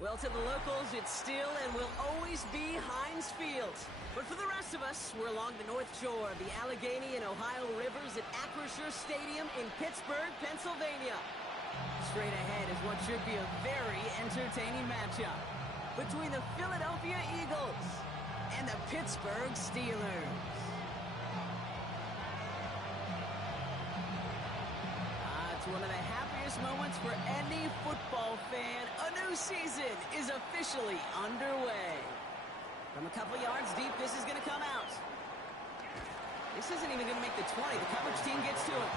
Well, to the locals, it's still and will always be Heinz Field. But for the rest of us, we're along the north shore of the Allegheny and Ohio rivers at Acrisure Stadium in Pittsburgh, Pennsylvania. Straight ahead is what should be a very entertaining matchup between the Philadelphia Eagles and the Pittsburgh Steelers. It's one of the happiest moments for any football fan. A new season is officially underway. From a couple yards deep, this is going to come out. This isn't even going to make the 20. The coverage team gets to it.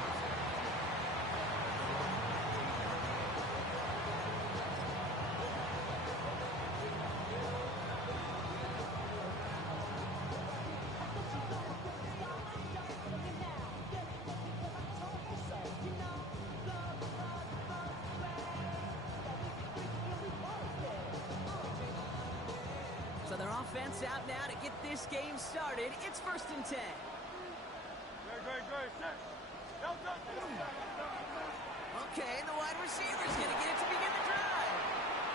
So their offense out now to get this game started. It's 1st and 10. Okay, the wide receiver's going to get it to begin the drive.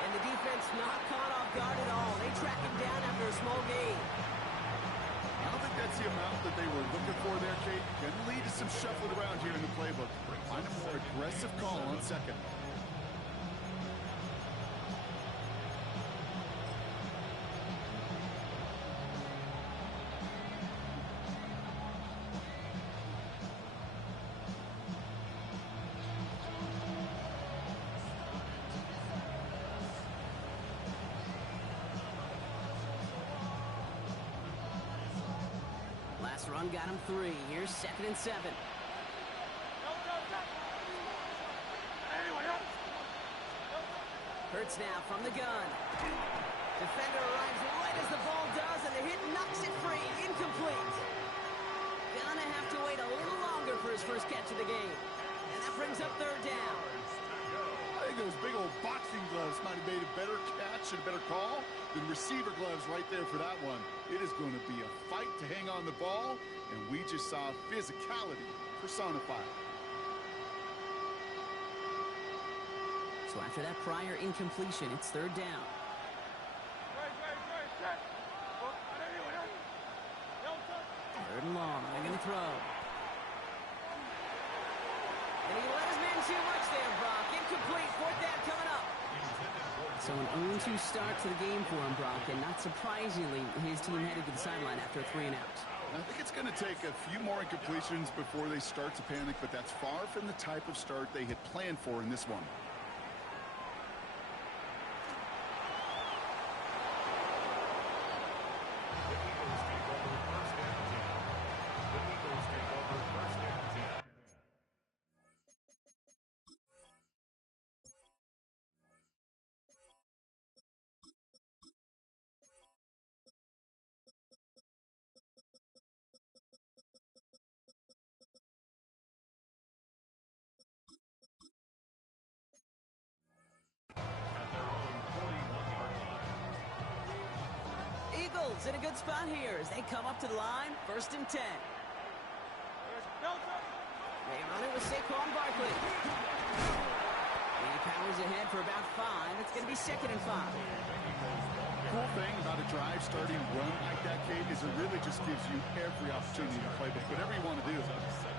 And the defense not caught off guard at all. They track him down after a small gain. I don't think that's the amount that they were looking for there, Kate. Going to lead to some shuffling around here in the playbook. Find a more aggressive call on second. Last run got him 3. Here's 2nd and 7. Hurts now from the gun. Defender arrives right as the ball does, and the hit knocks it free. Incomplete. Gonna have to wait a little longer for his first catch of the game. And that brings up 3rd down. I think those big old boxing gloves might have made a better catch and a better call than receiver gloves right there for that one. It is going to be a fight to hang on the ball, and we just saw physicality personified. So after that prior incompletion, it's 3rd down. 3rd and long. They're going to throw. And he let his man too much there, Brock. Incomplete. 4th down coming up. So an 0-2 start to the game for him, Brock, and not surprisingly, his team headed to the sideline after a 3 and out. I think it's going to take a few more incompletions before they start to panic, but that's far from the type of start they had planned for in this one. Eagles in a good spot here as they come up to the line. 1st and 10. They run it with Saquon Barkley. He powers ahead for about 5. It's going to be 2nd and 5. Cool thing about a drive starting run like that, Kate, is it really just gives you every opportunity to play whatever you want to do.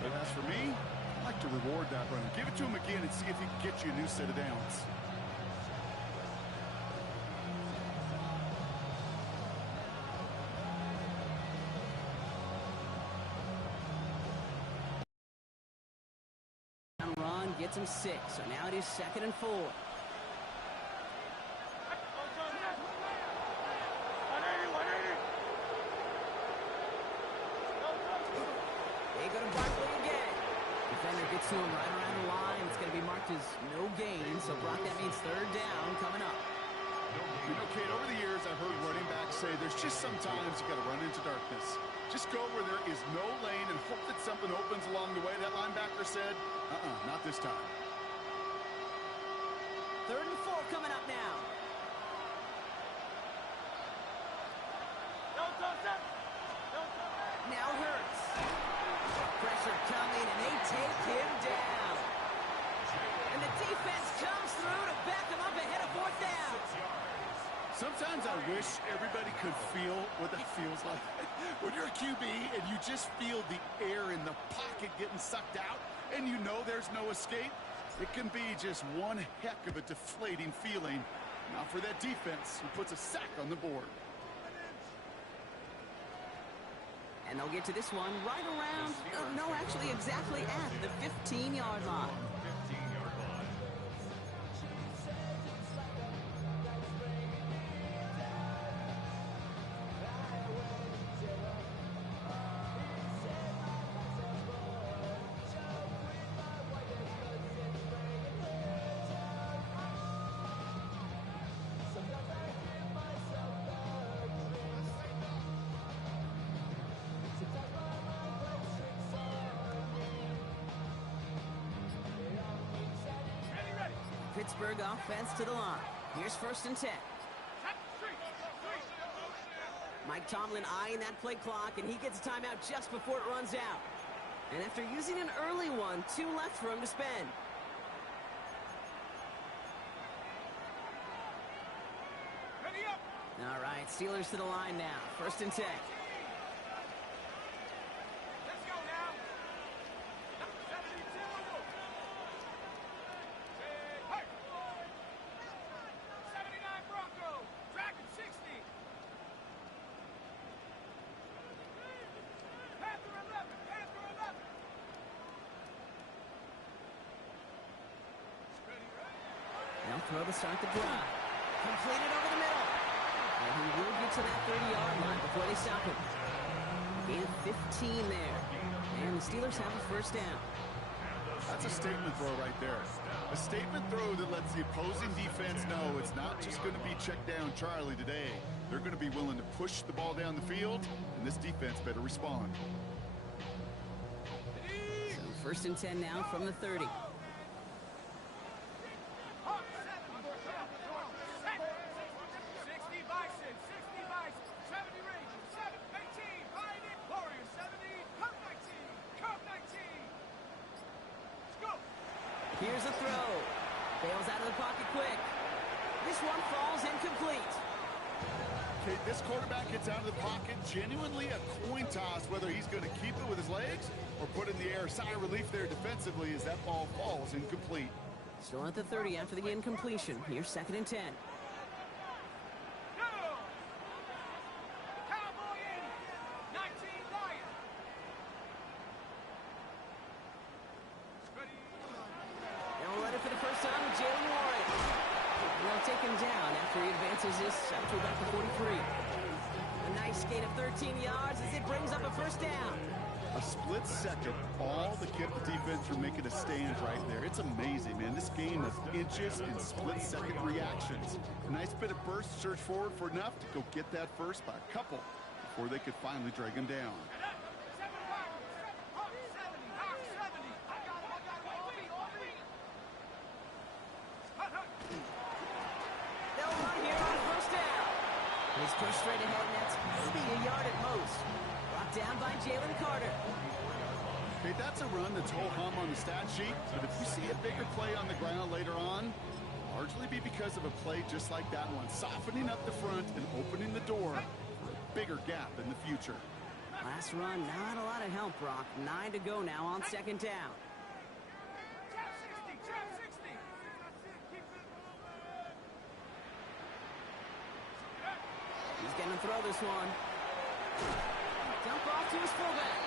But as for me, I like to reward that run. Give it to him again and see if he can get you a new set of downs. Run gets him 6, so now it is 2nd and 4. They go to Barkley again. Defender gets to him right around the line. It's going to be marked as no gain, so Brock, that means 3rd down coming up. You know, Kate, over the years I've heard running backs say there's just sometimes you got to run into darkness. Just go where there is no lane and hope that something opens along the way. That linebacker said, not this time. 3rd and 4 coming up now. Now Hurts. Pressure coming, and they take him down. And the defense comes through to back him up ahead of 4th down. Sometimes I wish everybody could feel what that feels like. When you're a QB and you just feel the air in the pocket getting sucked out and you know there's no escape, it can be just one heck of a deflating feeling. Now for that defense who puts a sack on the board. And they'll get to this one right around, no, actually exactly at the 15-yard line. Pittsburgh offense to the line. Here's 1st and 10. Mike Tomlin eyeing that play clock, and he gets a timeout just before it runs out. And after using an early one, 2 left for him to spend. All right, Steelers to the line now. 1st and 10. They'll throw to start the drive. Completed over the middle. And he will get to that 30-yard line before they stop him. Gain of 15 there. And the Steelers have a 1st down. That's a statement throw right there. A statement throw that lets the opposing defense know it's not just going to be check down Charlie today. They're going to be willing to push the ball down the field, and this defense better respond. So 1st and 10 now from the 30. Here's a throw. Bails out of the pocket quick. This one falls incomplete. Okay, this quarterback gets out of the pocket. Genuinely a coin toss whether he's going to keep it with his legs or put in the air. Sigh of relief there defensively as that ball falls incomplete. Still at the 30 after the incompletion. Here's 2nd and 10. Take him down after he advances this up to about the 43. A nice gain of 13 yards as it brings up a 1st down. A split second, all to keep the defense from making a stand right there. It's amazing, man. This game of inches and split-second reactions. A nice bit of burst, surge forward for enough to go get that first by a couple before they could finally drag him down. He's pushed straight ahead, and that's maybe a yard at most. Brought down by Jalen Carter. Okay, that's a run that's ho-hum on the stat sheet, but if you see a bigger play on the ground later on, largely be because of a play just like that one, softening up the front and opening the door for a bigger gap in the future. Last run, not a lot of help, Brock. 9 to go now on 2nd down. He's going to throw this one. Dump off to his fullback.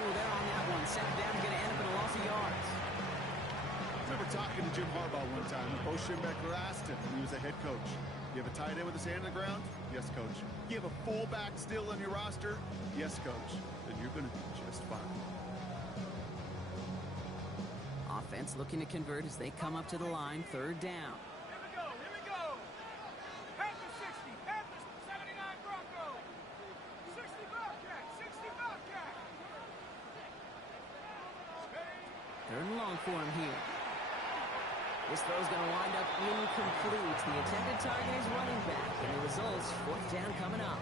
Ooh, they're on that one. 2nd down is going to end up in a loss of yards. I remember talking to Jim Harbaugh one time, and Bo Schembechler asked him when he was a head coach, you have a tight end with his hand on the ground? Yes, coach. You have a fullback still on your roster? Yes, coach. Then you're going to be just fine. Offense looking to convert as they come up to the line. 3rd down. Third and long for him here. This throw is going to wind up incomplete. The intended target is running back, and the results, 4th down coming up.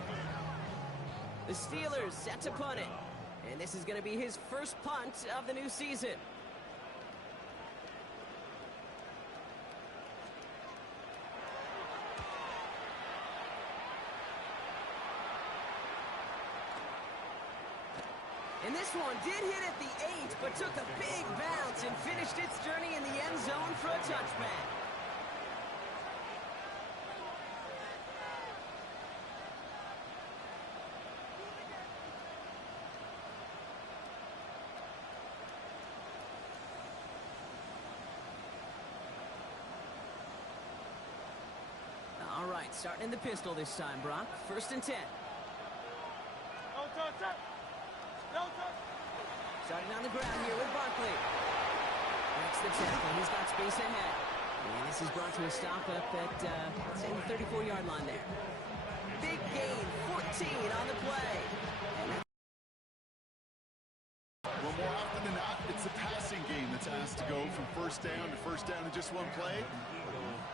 The Steelers set to punt it, and this is going to be his first punt of the new season. And this one did hit at the 8, but took a big bounce and finished its journey in the end zone for a touchback. All right, starting in the pistol this time, Brock. 1st and 10. Starting on the ground here with Barkley. That's the tackle. He's got space ahead. And this is brought to a stop up at, let's say, the 34-yard line there. Big gain, 14 on the play. Well, more often than not, it's the passing game that's asked to go from first down in just one play.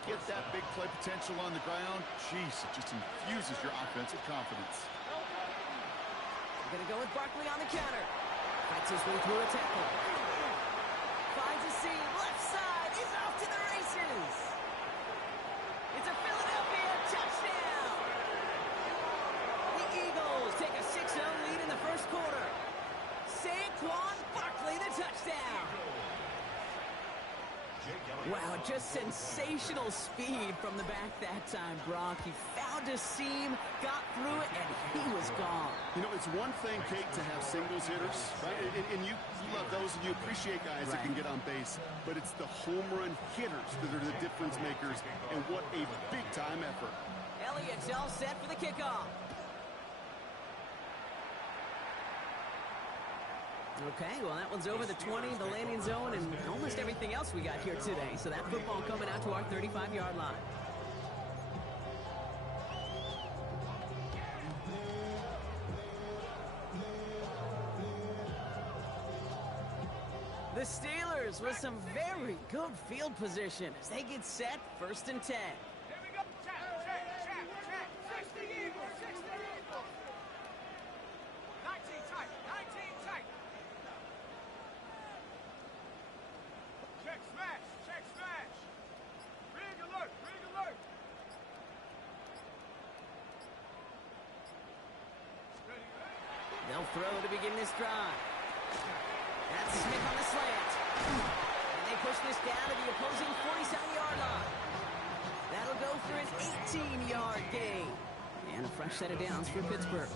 Get that big play potential on the ground. Jeez, it just infuses your offensive confidence. We're going to go with Barkley on the counter. Fights his way through a tackle. Finds a seam. Left side. He's off to the races. It's a Philadelphia touchdown. The Eagles take a 6-0 lead in the first quarter. Saquon Barkley, the touchdown. Wow, just sensational speed from the back that time, Brock. He found a seam, got through it, and he was gone. You know, it's one thing, Kate, to have singles hitters, right? And you love those, and you appreciate guys that can get on base. But it's the home run hitters that are the difference makers, and what a big-time effort. Elliott's all set for the kickoff. Okay, well, that one's over the 20, the landing zone, and almost everything else we got here today. So that football coming out to our 35-yard line. The Steelers with some very good field position as they get set, 1st and 10. They'll throw to begin this drive. That's Smith on the slant. And they push this down to the opposing 47-yard line. That'll go for an 18-yard gain. And a fresh set of downs for Pittsburgh.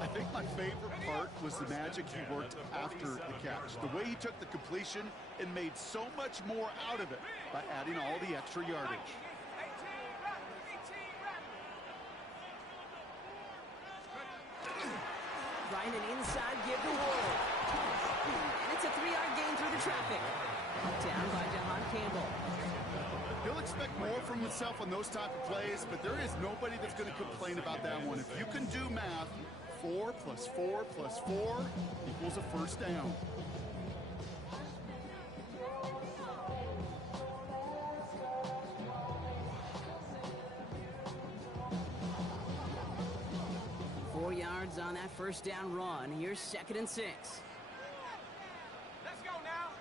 I think my favorite part was the magic he worked after the catch. The way he took the completion and made so much more out of it by adding all the extra yardage. Trying an inside give to Ward. And it's a 3-yard gain through the traffic. Down by Jahan Campbell. He'll expect more from himself on those type of plays, but there is nobody that's going to complain about that one. If you can do math, 4 + 4 + 4 equals a first down. On that first down run. Here's 2nd and 6. Let's go now.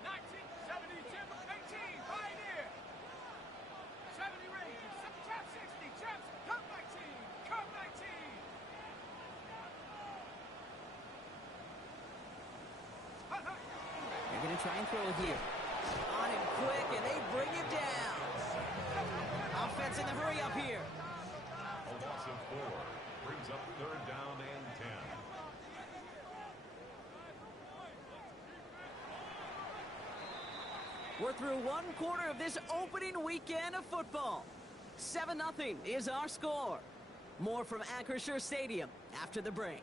19, 70, 18, Pioneer. 70 range, trap 60, traps, cut 19, cut 19. They're going to try and throw it here. On him quick, and they bring him down. Offense in the hurry up here. A loss of 4. Brings up 3rd down and 10. We're through one quarter of this opening weekend of football. 7-0 is our score. More from Acrisure Stadium after the break.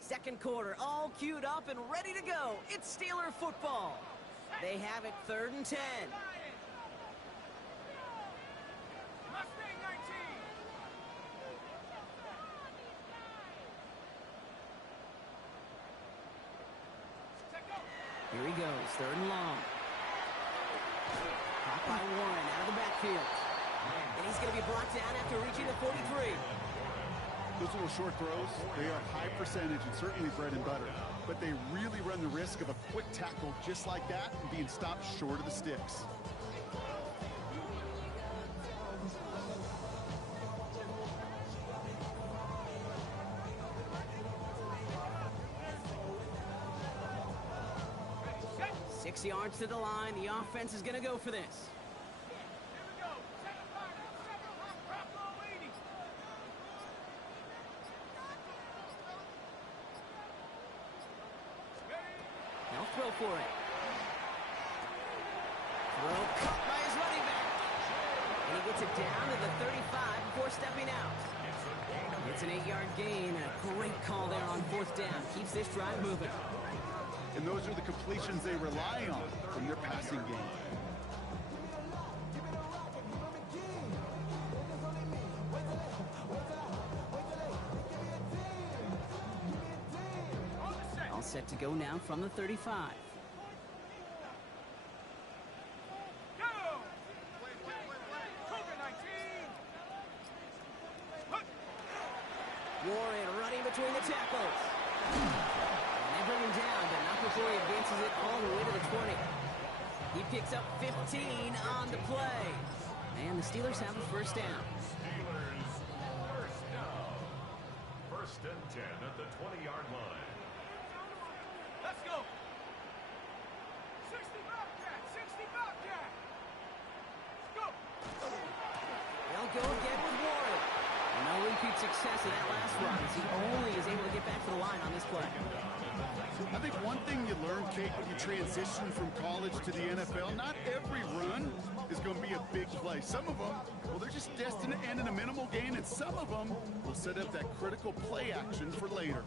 Second quarter, all queued up and ready to go. It's Steeler football. They have it 3rd and 10. Mustang 19. Here he goes, 3rd and long. Caught by Warren out of the backfield. And he's going to be brought down after reaching the 43. Those little short throws, they are high percentage and certainly bread and butter. But they really run the risk of a quick tackle just like that and being stopped short of the sticks. Set. 6 yards to the line. The offense is going to go for this. Here we go. 7-5. Several hot Bronco 80. They'll throw for it. Throw caught by his running back. And he gets it down to the 35 before stepping out. It's an 8-yard gain. A great call there on 4th down. Keeps this drive moving. And those are the completions they rely on from their passing game. On the set. All set to go now from the 35. Go. Cougar 19. Hook. Warren running between the tackles. And they bring him down, but not before he advances it all the way to the 20. He picks up 15 on the play. And the Steelers have a 1st down. Steelers first down. 1st and 10 at the 20-yard line. Let's go. 60 Bobcat. 60 Bobcat. Let's go. They'll go again with Warren. No repeat success of that last run as he only is able to get back to the line on this play. I think one thing you learn, Kate, when you transition from college to the NFL, not every run is going to be a big play. Some of them, well, they're just destined to end in a minimal gain, and some of them will set up that critical play action for later.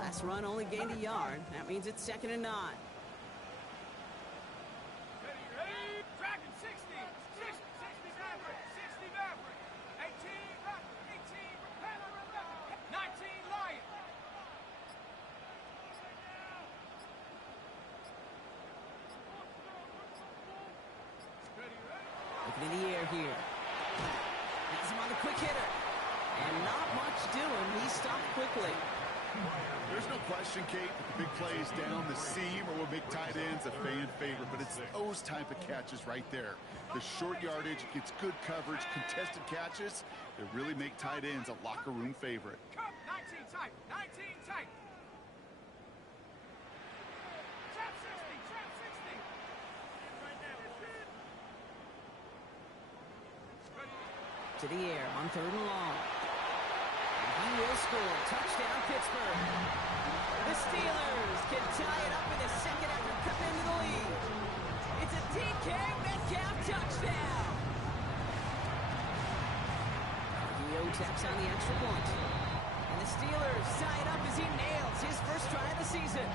Last run only gained a yard. That means it's 2nd and 9. Ready, ready. Dragon 60. 60 Maverick. 60 Maverick. 18 Maverick. 18 Propeller 11. 19 Lion. Ready, ready. Looking in the air here. Has him on the quick hitter. And not much doing. He stopped quickly. There's no question, Kate, that the big plays down the seam are what make tight ends a fan favorite, but it's those type of catches right there. The short yardage, gets good coverage, contested catches that really make tight ends a locker room favorite. Come. 19 tight. 19 tight. Trap 60. Trap 60. Right now. Ready. To the air on 3rd and long. And he will score. Touchdown, Pittsburgh. The Steelers can tie it up in the 2nd after cutting into the lead. It's a DK Metcalf touchdown. Gio taps on the extra point. And the Steelers tie it up as he nails his 1st try of the season.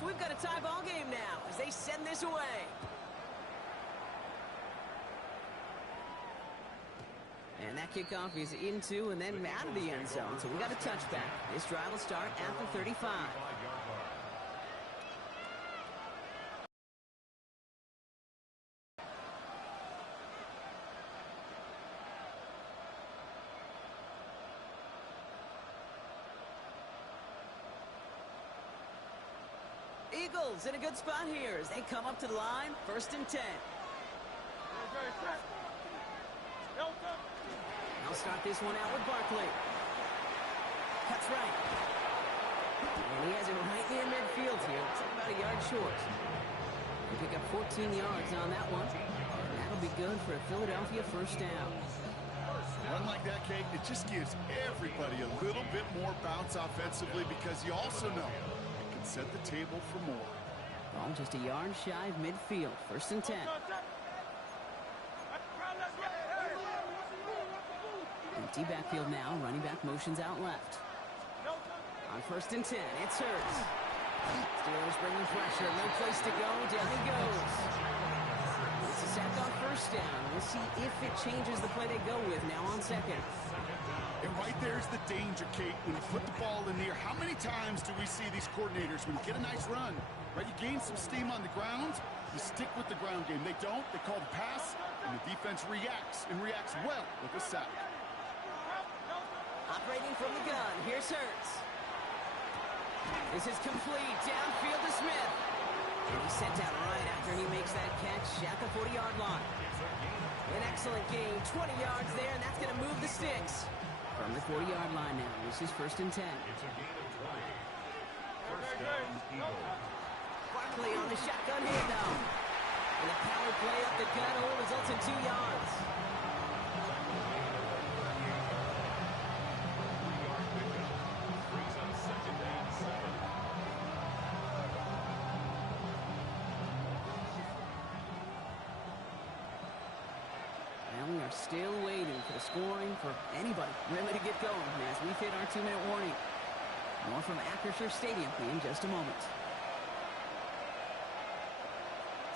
So we've got a tie ball game now as they send this away. And that kickoff is into and then out of the end zone. So we got a touchback. This drive will start at the 35. 5-yard line. Eagles in a good spot here as they come up to the line. 1st and 10. They'll start this one out with Barkley. Cuts right. And he has it right near midfield here. It's about a yard short. They pick up 14 yards on that one. And that'll be good for a Philadelphia 1st down. Run like that, Kate, it just gives everybody a little bit more bounce offensively because you also know it can set the table for more. Ball just a yard shy of midfield. 1st and 10. Empty backfield now. Running back motions out left. On 1st and 10, it's Hurts. Steelers bringing pressure. No place to go. Down he goes. It's a sack on 1st down. We'll see if it changes the play they go with now on 2nd. And right there's the danger, Kate. When you put the ball in the air, how many times do we see these coordinators, when you get a nice run, right, you gain some steam on the ground, you stick with the ground game. They don't. They call the pass, and the defense reacts, and reacts well with a sack. Operating from the gun, here's Hurts. This is complete, downfield to Smith. And he's sent out right after he makes that catch at the 40-yard line. An excellent gain, 20 yards there, and that's going to move the sticks. From the 40-yard line now, this is 1st and 10. It's a gain of 20. 1st down, Eagles. Barkley on the shotgun handoff. And a power play up the gut only results in 2 yards. We are still waiting for the scoring for anybody really to get going as we've hit our 2-minute warning. More from Acrisure Stadium in just a moment.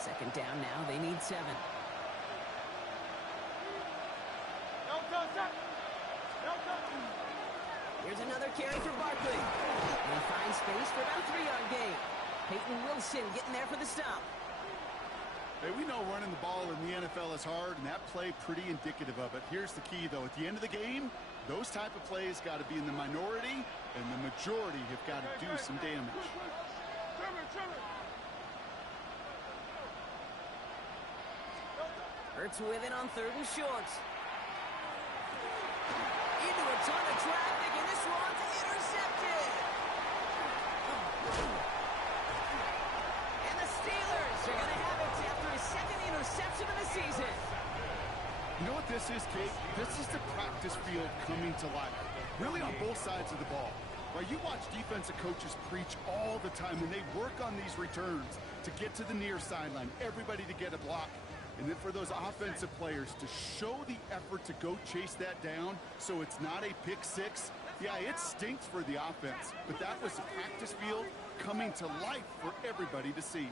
2nd down now, they need 7. Here's another carry for Barkley. And he finds space for about a 3-yard gain. Peyton Wilson getting there for the stop. Hey, we know running the ball in the NFL is hard, and that play pretty indicative of it. Here's the key, though. At the end of the game, those type of plays got to be in the minority, and the majority have got to do some damage. Hurts with it on 3rd and short. Into a ton of traffic, and this one's intercepted. And the Steelers are going to have it after his 2nd interception of the season. You know what this is, Kate? This is the practice field coming to life. Really on both sides of the ball. Right, you watch defensive coaches preach all the time when they work on these returns to get to the near sideline, everybody to get a block. And then for those offensive players to show the effort to go chase that down so it's not a pick six. Yeah, it stinks for the offense, but that was the practice field coming to life for everybody to see.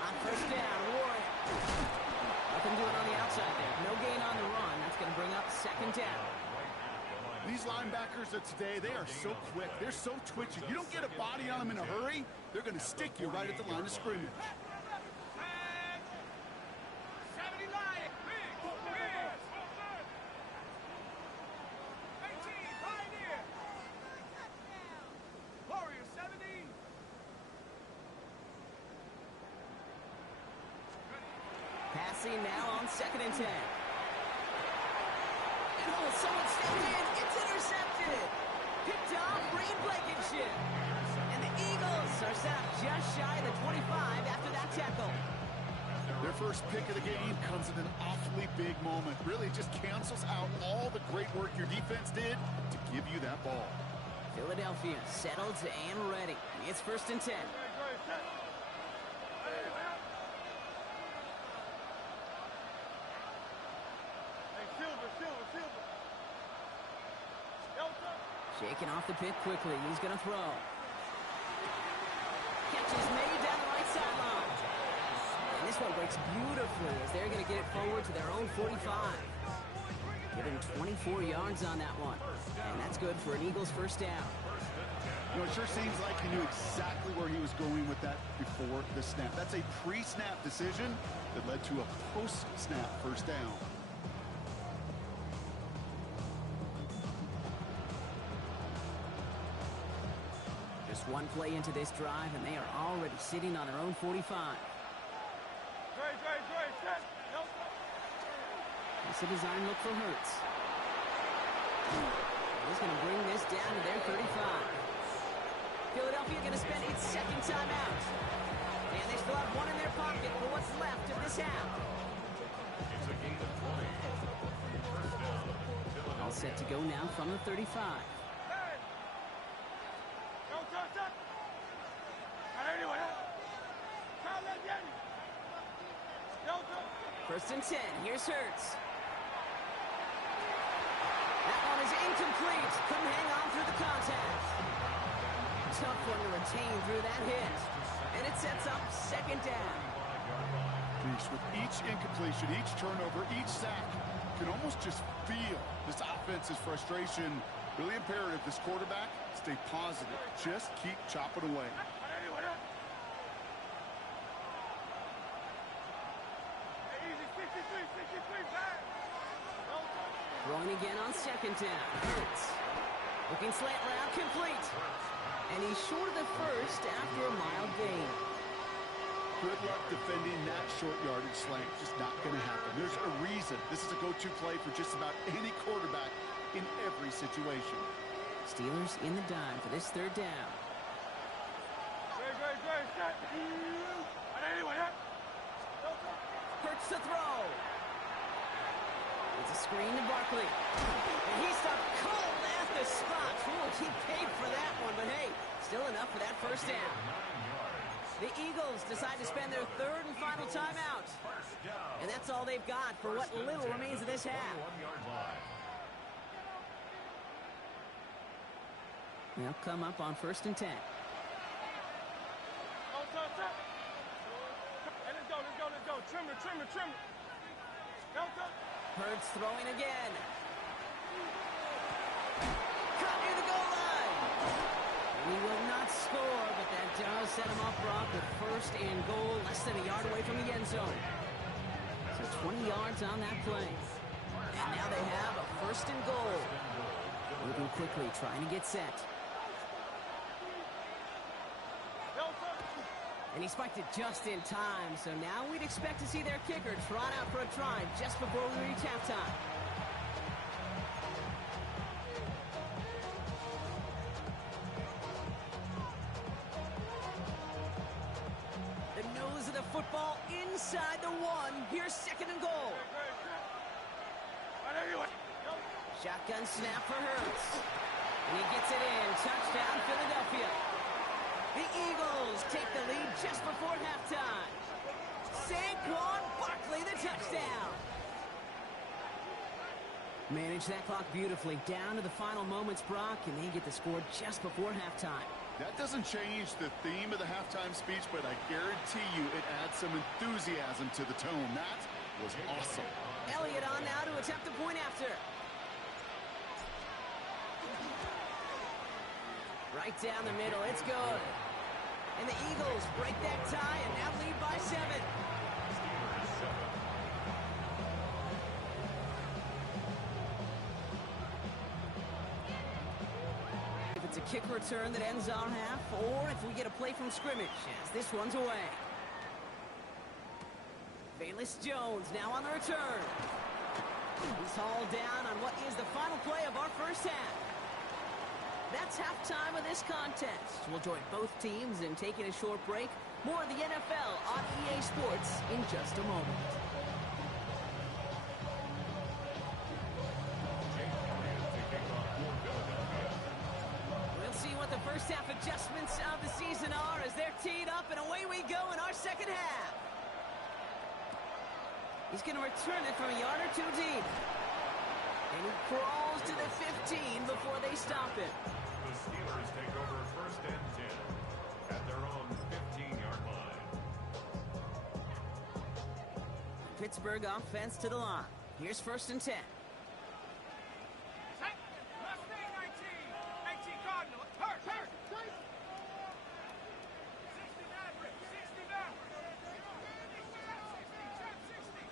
On 1st down, Warren. Nothing doing on the outside there. No gain on the run. That's going to bring up 2nd down. These linebackers of today, they are so quick. They're so twitchy. You don't get a body on them in a hurry, they're going to stick you right at the line of scrimmage. Passing now on 2nd and 10. Oh, someone stepped in. It's intercepted. Picked off Reed Blankenship. And the Eagles are set up just shy of the 25 after that tackle. Their first pick of the game comes at an awfully big moment. Really just cancels out all the great work your defense did to give you that ball. Philadelphia settled and ready. It's 1st and 10. Shaking off the pick quickly. He's going to throw. Catch is made down the right sideline. And this one breaks beautifully as they're going to get it forward to their own 45. Given 24 yards on that one. And that's good for an Eagles 1st down. You know, it sure seems like he knew exactly where he was going with that before the snap. That's a pre-snap decision that led to a post-snap 1st down. Just one play into this drive, and they are already sitting on their own 45. It's a design look for Hurts. He's going to bring this down to their 35. Philadelphia going to spend its 2nd timeout. And this They'll have one in their pocket for what's left of this half. It's a gain of 20. First down. All set to go now from the 35. First and 10. Here's Hurts. That one is incomplete. Couldn't hang on through the contact. Tough one to retain through that hit. And it sets up second down. With each incompletion, each turnover, each sack, you can almost just feel this offense's frustration. Really imperative, this quarterback, stay positive. Just keep chopping away. Throwing again on second down. Hurts. Looking slant route, complete. And he's short of the first after a mild gain. Good luck defending that short yardage slant. Just not going to happen. There's a reason this is a go-to play for just about any quarterback in every situation. Steelers in the dime for this third down. Hurts to throw. It's a screen to Barkley. And he stopped cold at the spot. Ooh, he paid for that one, but hey, still enough for that first down. The Eagles decide to spend their third and final timeout. And that's all they've got for what little remains of this half. They'll come up on first and 10. Trim it. Hurts throwing again. Cut near the goal line. He will not score, but that does set him up, Brock, with first and goal, less than a yard away from the end zone. So 20 yards on that play. And now they have a first and goal. Moving quickly, trying to get set. And he spiked it just in time, so now we'd expect to see their kicker trot out for a try just before we reach halftime. The nose of the football inside the one. Here's second and goal. Shotgun snap for Hurts. And he gets it in. Touchdown, Philadelphia. The Eagles take the lead just before halftime. Saquon Barkley, the touchdown. Manage that clock beautifully. Down to the final moments, Brock, and they get the score just before halftime. That doesn't change the theme of the halftime speech, but I guarantee you it adds some enthusiasm to the tone. That was awesome. Elliott on now to attempt the point after. Right down the middle, it's good. And the Eagles break that tie and now lead by 7. If it's a kick return that ends our half, or if we get a play from scrimmage, as this one's away. Bayless Jones now on the return. He's hauled down on what is the final play of our first half. That's halftime of this contest. We'll join both teams in taking a short break. More of the NFL on EA Sports in just a moment. We'll see what the first half adjustments of the season are as they're teed up, and away we go in our second half. He's going to return it from a yard or two deep. And he crawls to the 15 before they stop it. The Steelers take over first and 10 at their own 15-yard line. Pittsburgh offense to the line. Here's first and 10. Mustang 19 Cardinal. Hurt. 69, 69. 60.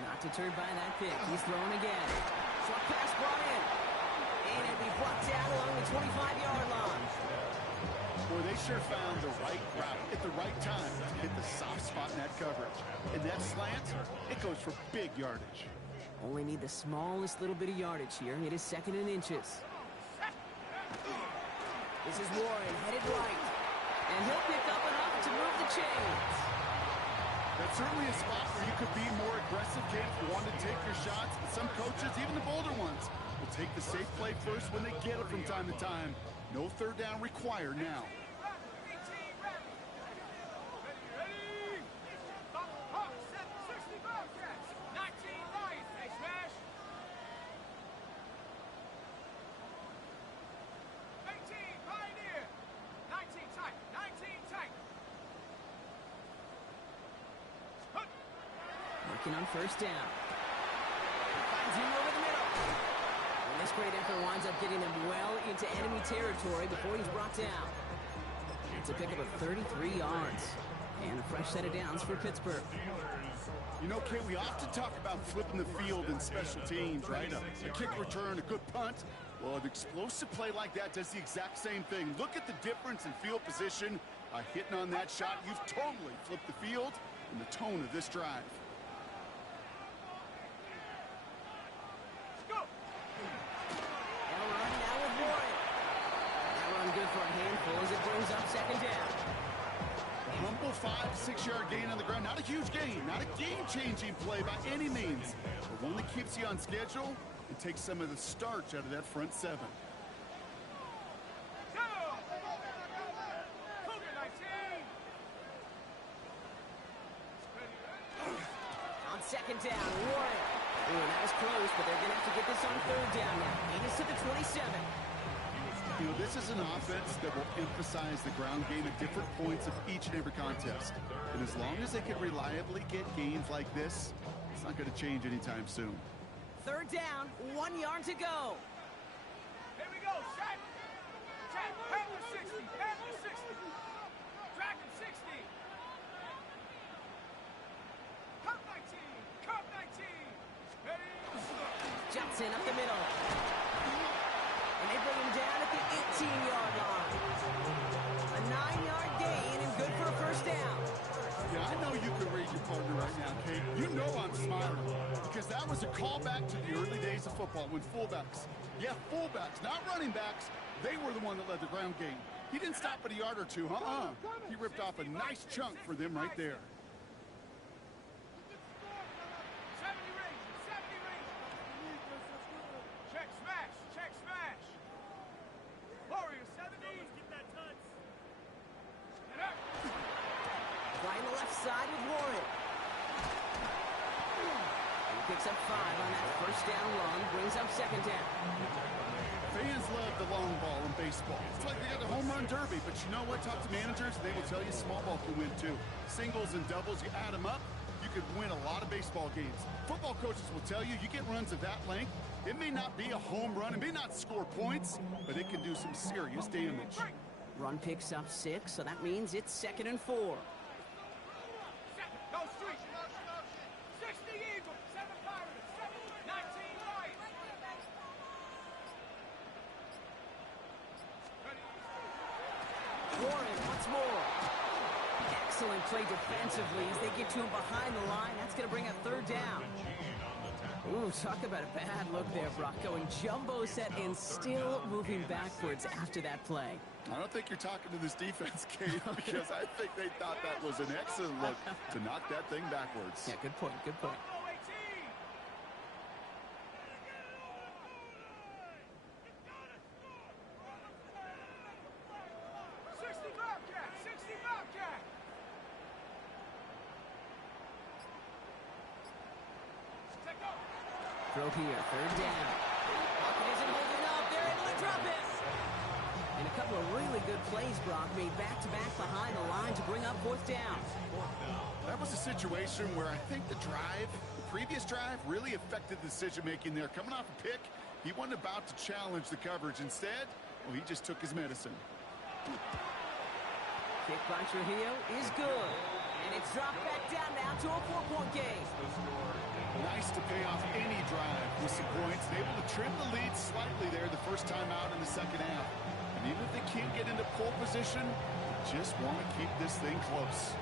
Not deterred by that pick. He's thrown again. Short pass brought in. And it'll be brought down along the 25-yard line. Boy, they sure found the right route at the right time to hit the soft spot in that coverage. And that slant, it goes for big yardage. Only need the smallest little bit of yardage here. It is 2nd and inches. This is Warren, headed right. And he'll pick up enough to move the chains. That's certainly a spot where you could be more aggressive, Kate, if you want to take your shots. But some coaches, even the bolder ones, will take the safe play first when they get it from time to time. No 3rd down required now. Working on 1st down. Finds him over the middle. And this great effort winds up getting them well into enemy territory before he's brought down. It's a pickup of 33 yards. And a fresh set of downs for Pittsburgh. You know, Kate, we often talk about flipping the field in special teams, right? A kick return, a good punt. Well, an explosive play like that does the exact same thing. Look at the difference in field position. Hitting on that shot, you've totally flipped the field and the tone of this drive. Good for a handful as it brings up 2nd down. Humble 5-6-yard gain on the ground. Not a huge gain, not a game-changing play by any means, but one that keeps you on schedule and takes some of the starch out of that front 7. On 2nd down, Warren. Ooh, that was close, but they're going to have to get this on 3rd down now. Gain is to the 27. You know, this is an offense that will emphasize the ground game at different points of each and every contest. And as long as they can reliably get gains like this, it's not going to change anytime soon. 3rd down, 1 yard to go. Here we go, Shaq. Shaq, head to 60, head to 60. Dragon 60. Cut 19, cut 19. Ready? Johnson up the middle. And they bring him down at the 18-yard line. A 9-yard gain and good for a 1st down. Yeah, I know you can read your partner right now, Kate. You know I'm smiling because that was a callback to the early days of football when fullbacks, not running backs, they were the one that led the ground game. He didn't stop at a yard or two, He ripped off a nice chunk for them right there. 70 range, 70 range. Check smash, check smash. Warrior 70. Get that touch. Get up. Right on the left side with Warren. And he picks up 5 on that 1st down run, brings up 2nd down. Fans love the long ball in baseball. It's like they got the home run derby, but you know what? Talk to managers, they will tell you small ball can win too. Singles and doubles, you add them up, you could win a lot of baseball games. Football coaches will tell you, you get runs of that length, it may not be a home run, it may not score points, but it can do some serious damage. Run picks up 6, so that means it's 2nd and 4. Second, go street. 60 Eagles, 7 Pirates, 19 Lions. Warren once more. Excellent play defensively as they get to him behind the line. That's going to bring up 3rd down. Ooh, talk about a bad look there, Brock. Going jumbo set and still moving backwards after that play. I don't think you're talking to this defense, Kate, because I think they thought that was an excellent look to knock that thing backwards. Yeah, good point, good point. 60 Bobcat, 60 Bobcat. Take off. Throw here, 3rd down. Pocket isn't holding up. They're able to drop it. And a couple of really good plays, Brock, made back-to-back behind the line to bring up 4th down. That was a situation where I think the previous drive, really affected the decision-making there. Coming off a pick, he wasn't about to challenge the coverage. Instead, well, he just took his medicine. Kick by Trujillo is good. And it's dropped back down now to a 4-point game. Nice to pay off any drive with some points. And able to trim the lead slightly there the first time out in the 2nd half. And even if they can't get into pole position, they just want to keep this thing close.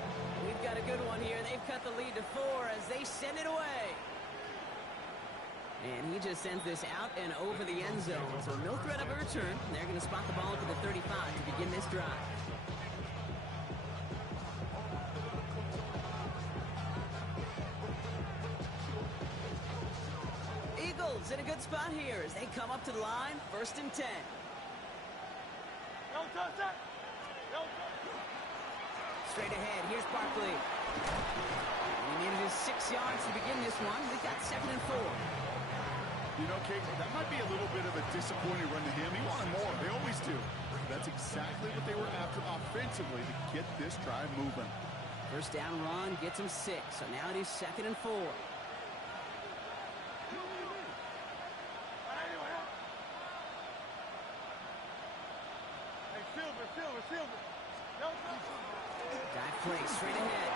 We've got a good one here. They've cut the lead to 4 as they send it away. And he just sends this out and over the end zone. So no threat of a return. They're going to spot the ball to the 35 to begin this drive. Eagles in a good spot here as they come up to the line. 1st and 10. Straight ahead, here's Barkley. And he needed his 6 yards to begin this one. We've got 2nd and 4. You know, Kate, that might be a little bit of a disappointing run to him. He wanted more. They always do. That's exactly what they were after offensively to get this drive moving. 1st down run gets him 6. So now it is 2nd and 4. Dive play straight ahead.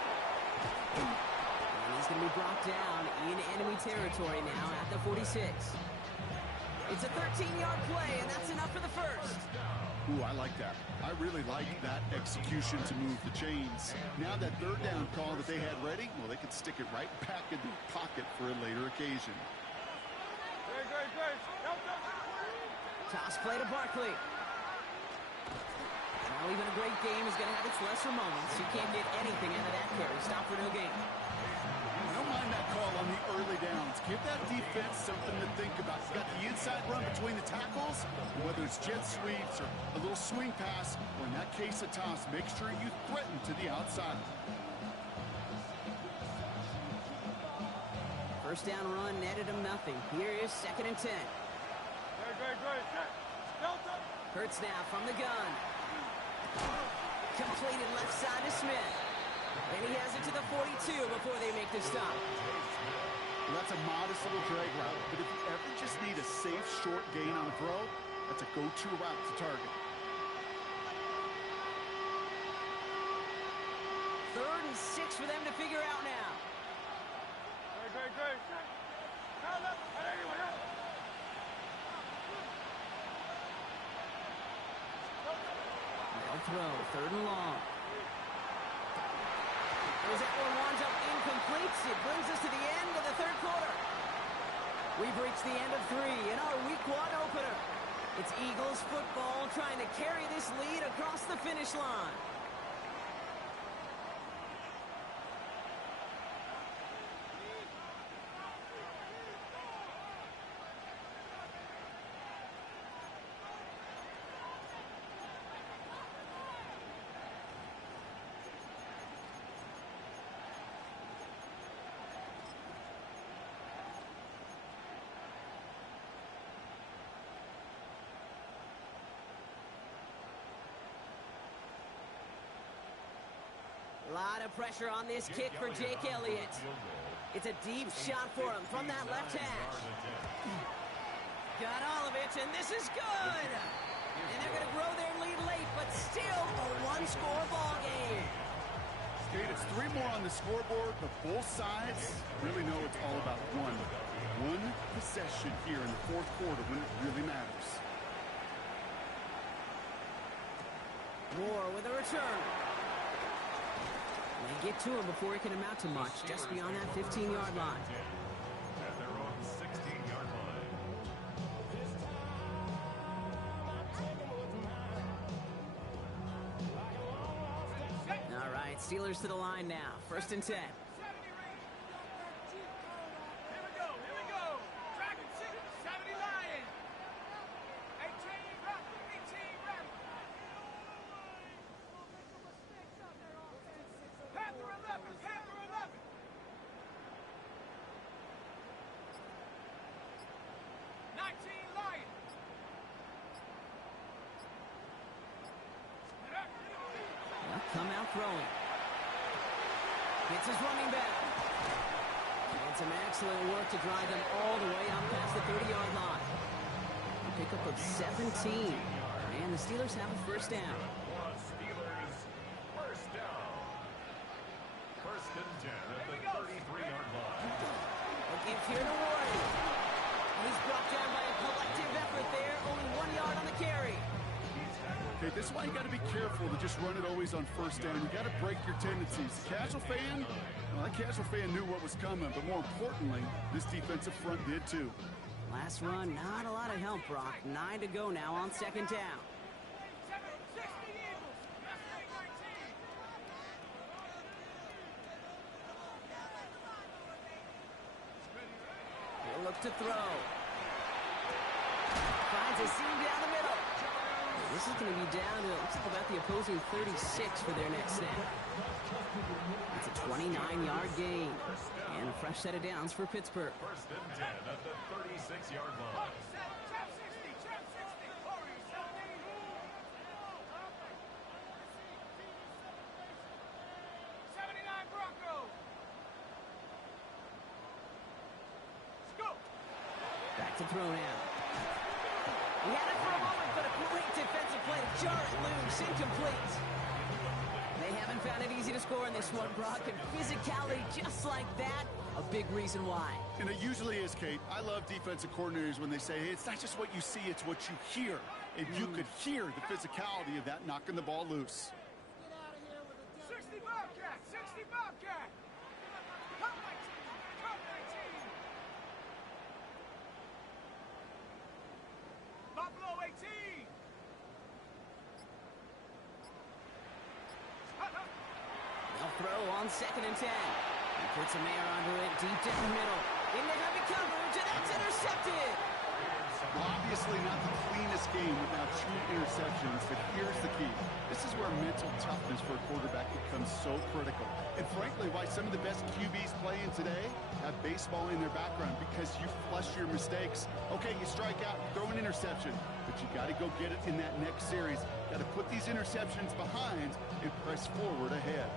And he's going to be brought down in enemy territory now at the 46. It's a 13-yard play, and that's enough for the 1st. Ooh, I like that. I really like that execution to move the chains. Now that 3rd down call that they had ready, well, they could stick it right back in their pocket for a later occasion. Toss play to Barkley. Well, even a great game is going to have its lesser moments. You can't get anything out of that carry. Stop for no gain. I don't mind that call on the early downs. Give that defense something to think about. You got the inside run between the tackles, whether it's jet sweeps or a little swing pass, or in that case a toss, make sure you threaten to the outside. 1st down run netted him nothing. Here is 2nd and 10. Hurts now from the gun. Completed left side to Smith. And he has it to the 42 before they make the stop. Well, that's a modest little drag route, but if you ever just need a safe, short gain on a throw, that's a go-to route to target. 3rd and 6 for them to figure out now. They'll throw, 3rd and long. As that one winds up incomplete, it brings us to the end of the 3rd quarter. We've reached the end of 3 in our Week 1 opener. It's Eagles football trying to carry this lead across the finish line. A lot of pressure on this kick for Jake Elliott. It's a deep shot for him from that left hash. Got all of it, and this is good. And they're going to grow their lead late, but still a one-score ball game. Kate, it's 3 more on the scoreboard, but both sides really know it's all about one possession here in the 4th quarter when it really matters. Moore with a return. They get to him before it can amount to much, just beyond that 15-yard line. At their own 16-yard line. All right, Steelers to the line now. 1st and 10. Come out throwing. It's his running back. And some excellent work to drive them all the way out past the 30-yard line. A pickup of 17. And the Steelers have a 1st down. Steelers, 1st down. 1st and 10 at the 33-yard line. A give here to Ward. He's brought down by a collective effort there. Only 1 yard on the carry. Okay, this is why you got to be careful to just run it always on 1st down. You got to break your tendencies. The casual fan, Well, that casual fan knew what was coming, but more importantly, this defensive front did too. Last run, not a lot of help, Brock. 9 to go now on second down. 760 Eagles. Mustang 19. He'll look to throw. Finds a seam down the middle. This is going to be down to, looks like about the opposing 36 for their next snap. It's a 29-yard gain. And a fresh set of downs for Pittsburgh. First and 10 at the 36-yard line. 79 Broncos. Scoop. Back to throw now. He had it for a moment, but a great defensive play to jar it loose, incomplete. They haven't found it easy to score in this one, Brock, and physicality just like that, a big reason why. And it usually is, Kate. I love defensive coordinators when they say, hey, it's not just what you see, it's what you hear. And you could hear the physicality of that knocking the ball loose. 60 Bobcat. 60 Bobcat. Come 19. Come 19. Buffalo 18. They'll throw on second and 10. He puts a man under it deep down the middle. In the heavy coverage, and that's intercepted. Well, obviously not the cleanest game without 2 interceptions, but here's the key. This is where mental toughness for a quarterback becomes so critical. And frankly, why some of the best QBs playing today have baseball in their background, because you flush your mistakes. Okay, you strike out, throw an interception, but you got to go get it in that next series. Got to put these interceptions behind and press forward ahead.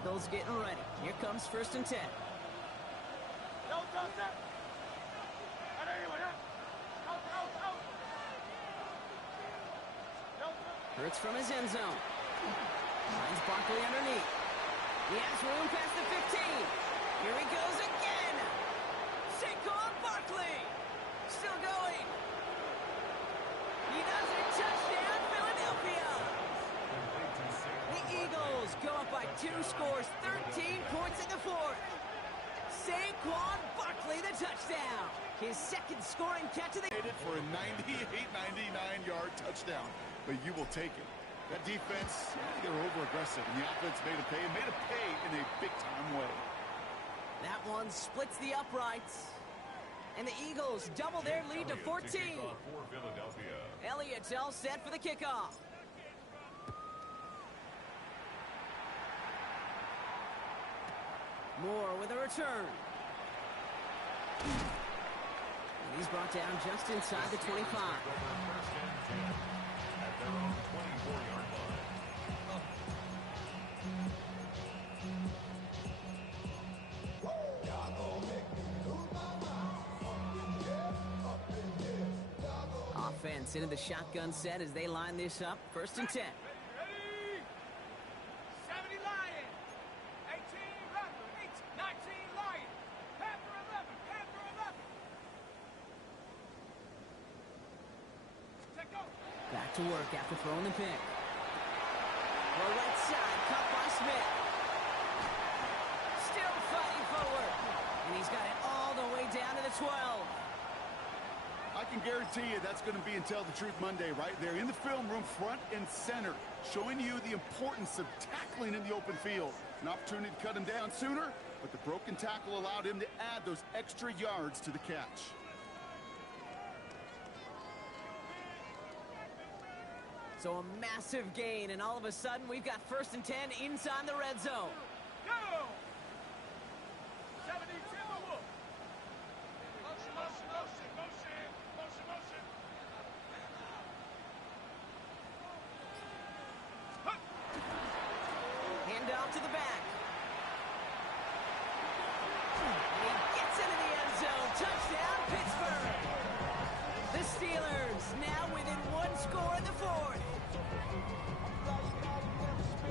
Eagles getting ready. Here comes first and 10. Hurts from his end zone. Finds Barkley underneath. He has room past the 15. Here he goes again. Saquon Barkley. Still going. He does it. Touchdown, Philadelphia. The Eagles go up by 2 scores, 13 points in the fourth. Saquon Barkley, the touchdown. His second scoring catch of the game. For a 99-yard touchdown, but you will take it. That defense, they're over-aggressive, and the offense made a pay in a big-time way. That one splits the uprights. And the Eagles double their lead to 14. For Philadelphia. Elliott's all set for the kickoff. Moore with a return. And he's brought down just inside the 25. First and 10 at their own 24-yard line. Offense into the shotgun set as they line this up. First and 10. Ready? 70 Lion. 18 Raptor. 19 Lion. Panther 11. Panther 11. Take go. Back to work after throwing the pick. The right side, cut by Smith. Still fighting forward. And he's got it all the way down to the 12. I can guarantee you that's going to be Until the Truth Monday right there in the film room, front and center, showing you the importance of tackling in the open field. An opportunity to cut him down sooner, but the broken tackle allowed him to add those extra yards to the catch. So a massive gain, and all of a sudden we've got first and 10 inside the red zone. Go. 70 Timberwolves. Motion, motion, motion, motion, motion, motion. Hand off to the back. And he gets into the end zone. Touchdown, Pittsburgh. The Steelers now within 1 score in the fourth.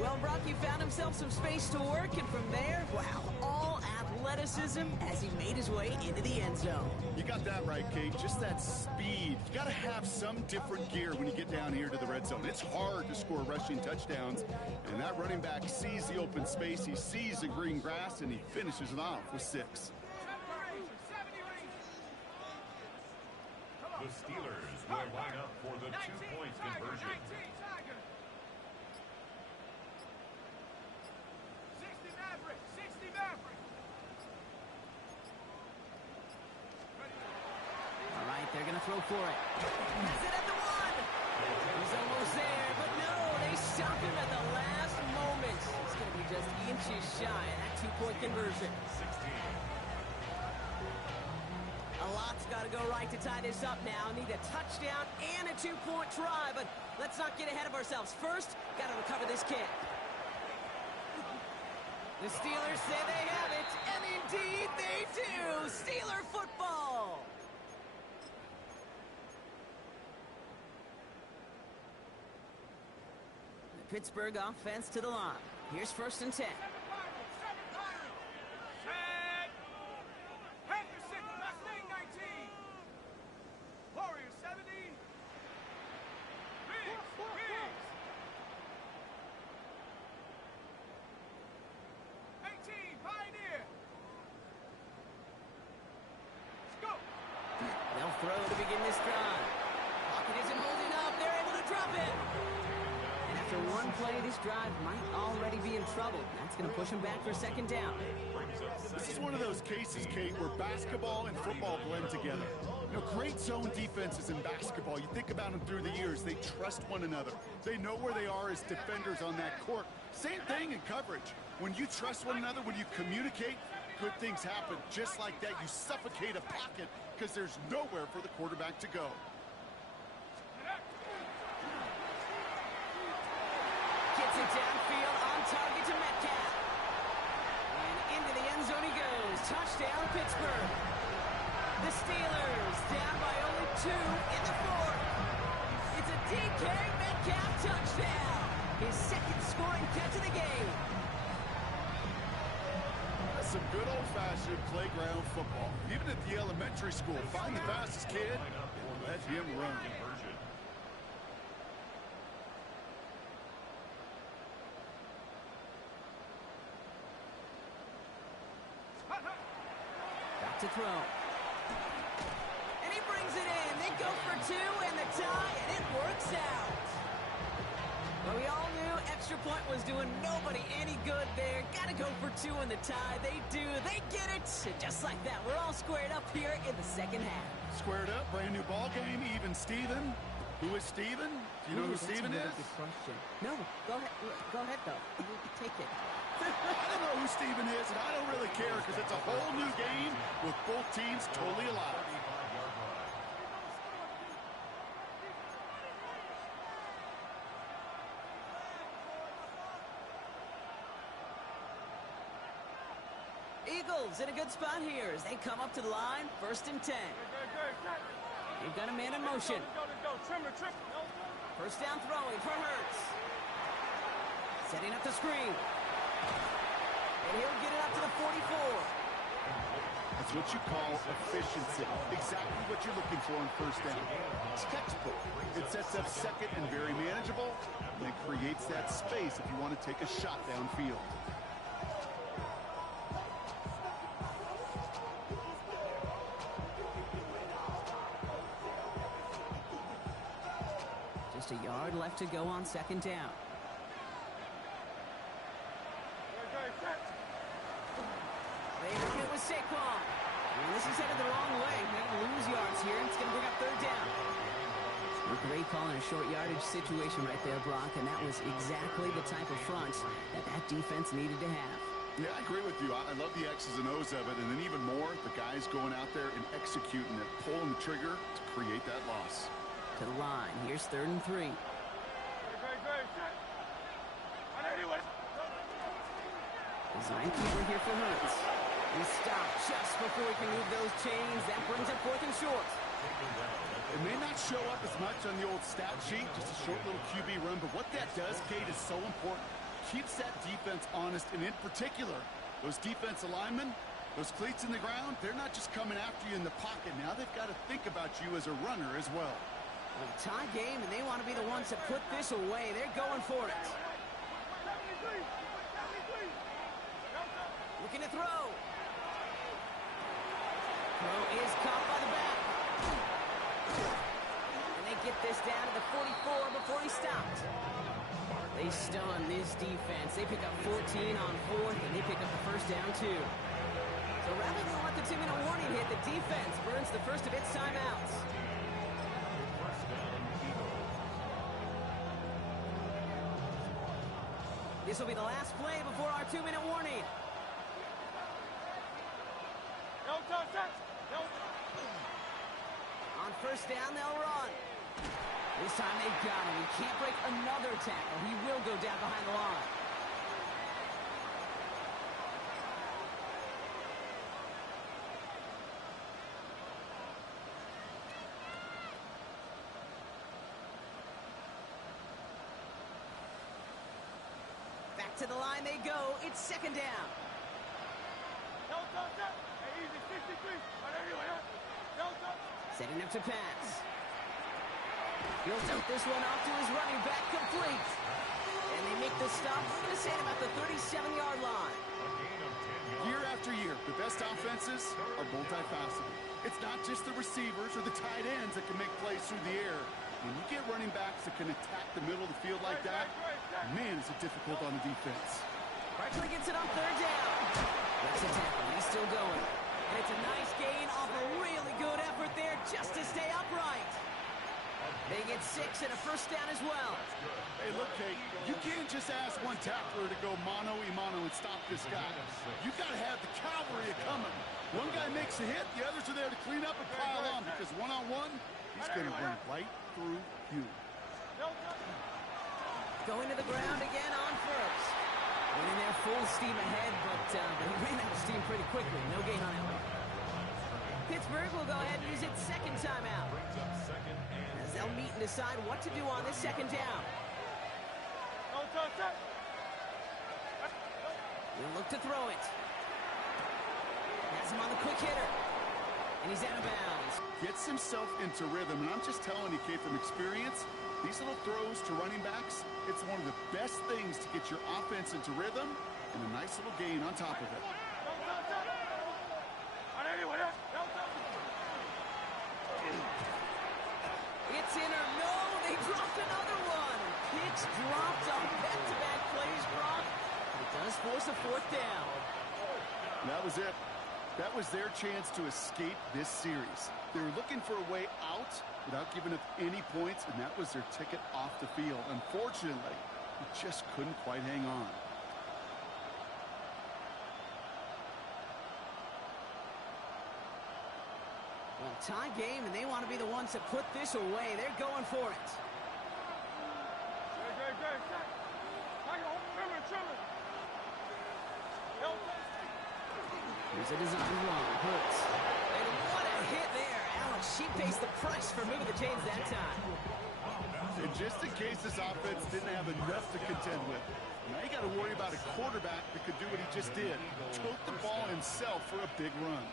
Well, Brock, he found himself some space to work, and from there, wow, all athletic. athleticism as he made his way into the end zone. You got that right, Kate. Just that speed. You got to have some different gear when you get down here to the red zone. It's hard to score rushing touchdowns, and that running back sees the open space, he sees the green grass, and he finishes it off with 6. The Steelers will line up for the 2-point conversion. 60 Maverick, 60 Maverick. All right, they're going to throw for it. Has it at the 1. He's almost there, but no, they stop him at the last moment. It's going to be just inches shy of that 2-point conversion. 16. A lot's got to go right to tie this up now. Need a touchdown and a 2-point try, but let's not get ahead of ourselves. First, got to recover this kick. The Steelers say they have it, and indeed they do. Steeler football. The Pittsburgh offense to the line. Here's 1st and 10. They'll throw to begin this drive. Pocket isn't holding up. They're able to drop it. And after one play, this drive might already be in trouble. That's going to push them back for 2nd down. This is one of those cases, Kate, where basketball and football blend together. You know, great zone defenses in basketball. You think about them through the years. They trust one another. They know where they are as defenders on that court. Same thing in coverage. When you trust one another, when you communicate, good things happen. Just like that, you suffocate a pocket because there's nowhere for the quarterback to go. Gets it downfield on target to Metcalf. And into the end zone he goes. Touchdown, Pittsburgh. The Steelers down by only 2 in the 4th. It's a DK Metcalf touchdown. His 2nd scoring catch of the game. That's some good old-fashioned playground football. Even at the elementary school, find the fastest kid and let him run. Back to throw. And he brings it in. They go for 2 and the tie, and it works out. Well, we all knew extra point was doing nobody any good there. Got to go for 2 in the tie. They do. They get it. And just like that, we're all squared up here in the 2nd half. Squared up, brand new ball game, even Steven. Who is Steven? Do you know who Steven is? Good question. No, go ahead. Go ahead, though. You take it. I don't know who Steven is, and I don't really care because it's a whole new game with both teams totally alive. Eagles in a good spot here as they come up to the line. 1st and 10. They've got a man in motion. 1st down throwing for Hurts. Setting up the screen. And he'll get it up to the 44. That's what you call efficiency. Exactly what you're looking for on 1st down. Textbook. It sets up 2nd and very manageable, and it creates that space if you want to take a shot downfield. Just a yard left to go on 2nd down. They interview with Saquon. And this is headed the wrong way. They're going to lose yards here. It's going to bring up 3rd down. A great call in a short yardage situation right there, Brock, and that was exactly the type of front that defense needed to have. Yeah, I agree with you. I love the X's and O's of it, and then even more, the guys going out there and executing it, pulling the trigger to create that loss. To the line. Here's 3rd and 3. Design keeper here for Hurts. He stopped just before he can move those chains. That brings up 4th and short. It may not show up as much on the old stat sheet, just a short little QB run, but what that does, Kate, is so important. Keeps that defense honest, and in particular, those defensive linemen, Those cleats in the ground, they're not just coming after you in the pocket. Now they've got to think about you as a runner as well. Well, tie game, and they want to be the ones that put this away. They're going for it. Looking to throw. Throw is caught by the back. And they get this down to the 44 before he stopped. They stun this defense. They pick up 14 on fourth, and they pick up the first down, too. So rather than let the 2-minute warning hit, the defense burns the first of its timeouts. This will be the last play before our 2-minute warning. On first down, they'll run. This time they've got him. He can't break another tackle. He will go down behind the line. Back to the line they go. It's second down. Setting up to pass. He'll dump this one off to his running back, complete. And they make the stop. I'm going to say about the 37-yard line. Year after year, the best offenses are multifaceted. It's not just the receivers or the tight ends that can make plays through the air. When you get running backs that can attack the middle of the field like that, man, is it difficult on the defense. Barkley gets it on third down. That's a tackle. He's still going. And it's a nice gain off a really good effort there just to stay upright. They get 6 and a first down as well. Hey, look, Kate, you can't just ask one tackler to go mano-a-mano and stop this guy. You've got to have the cavalry coming. One guy makes a hit, the others are there to clean up and pile on, because one-on-one, he's going to run right through you. Going to the ground again on first. Went in there full steam ahead, but he ran out of steam pretty quickly. No gain on that one. Pittsburgh will go ahead and use its second timeout, as they'll meet and decide what to do on this second down. He'll look to throw it. Has him on the quick hitter. And he's out of bounds. Gets himself into rhythm, and I'm just telling you, Kate, from experience, these little throws to running backs, it's one of the best things to get your offense into rhythm, and a nice little gain on top of it. It's in or no, they dropped another one. Pitts dropped on back-to-back plays, Brock. It does force a fourth down. That was it. That was their chance to escape this series. They were looking for a way out without giving up any points, and that was their ticket off the field. Unfortunately, they just couldn't quite hang on. Well, tie game, and they want to be the ones that put this away. They're going for it. Here's a design run. Hurts. And what a hit there. Alex, she pays the price for moving the chains that time. And just in case this offense didn't have enough to contend with, now you got to worry about a quarterback that could do what he just did. Tote the ball himself for a big run.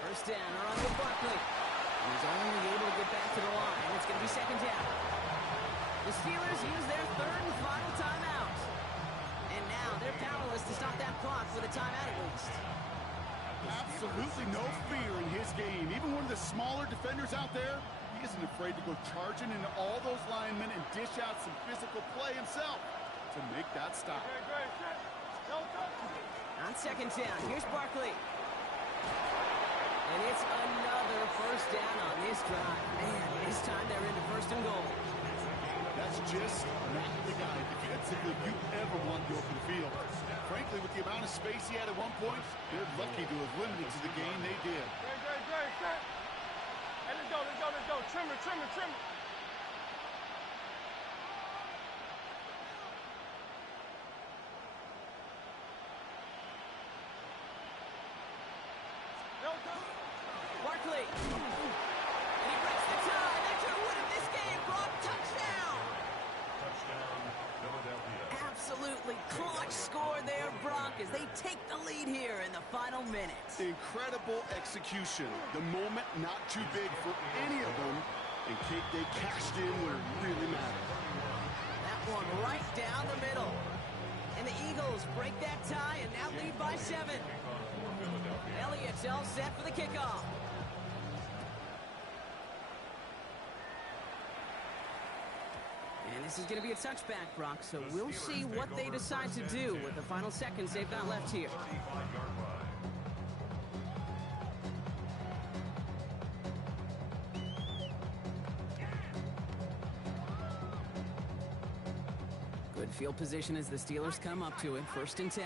First down, they're on with Barkley. He's only able to get back to the line. It's going to be second down. The Steelers use their third and final timeout. And now they're powerless to stop that clock with a timeout at least. Absolutely no fear in his game. Even one of the smaller defenders out there, he isn't afraid to go charging into all those linemen and dish out some physical play himself to make that stop. On second down, here's Barkley. And it's another first down on this drive. Man, this time they're into first and goal. That's just not the guy defensively you ever want to open the field. Frankly, with the amount of space he had at one point, they're lucky to have limited to the game they did. Hey, let's go. Trimmer. Barkley. And he breaks the tie. They're going to win this game. Brock, touchdown. Touchdown, Philadelphia. Absolutely absolutely clutch score there, Brock, as they take the lead here in the final minutes. Incredible execution. The moment not too big for any of them, and they cashed in where it really mattered. That one right down the middle. And the Eagles break that tie and now lead by 7. Elliott's all set for the kickoff. And this is going to be a touchback, Brock, so we'll see what they decide to do with the final seconds they've got left here. Good field position as the Steelers come up to it, 1st and 10.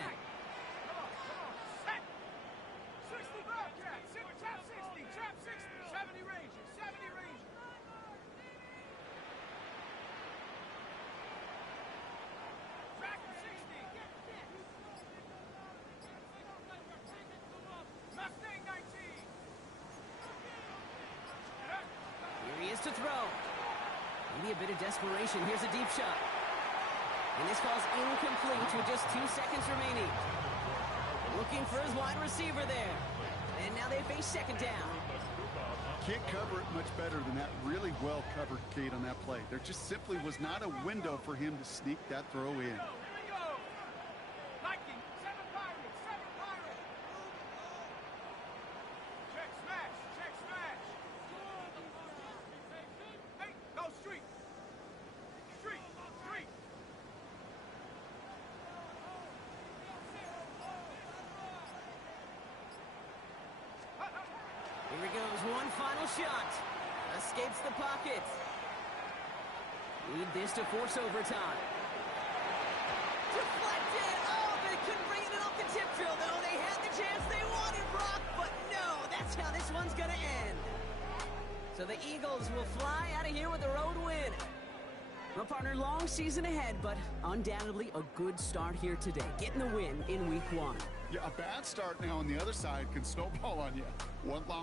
To throw. Maybe a bit of desperation. Here's a deep shot. And this falls incomplete with just 2 seconds remaining. Looking for his wide receiver there. And now they face 2nd down. Can't cover it much better than that really well covered Kate on that play. There just simply was not a window for him to sneak that throw in. Here he goes, one final shot. Escapes the pocket. Need this to force overtime. Deflected! Oh, but they couldn't bring it in off the tip drill, though. They had the chance they wanted, Brock, but no, that's how this one's gonna end. So the Eagles will fly out of here with a road win. Well, partner, long season ahead, but undoubtedly a good start here today. Getting the win in week 1. Yeah, a bad start now on the other side can snowball on you. One long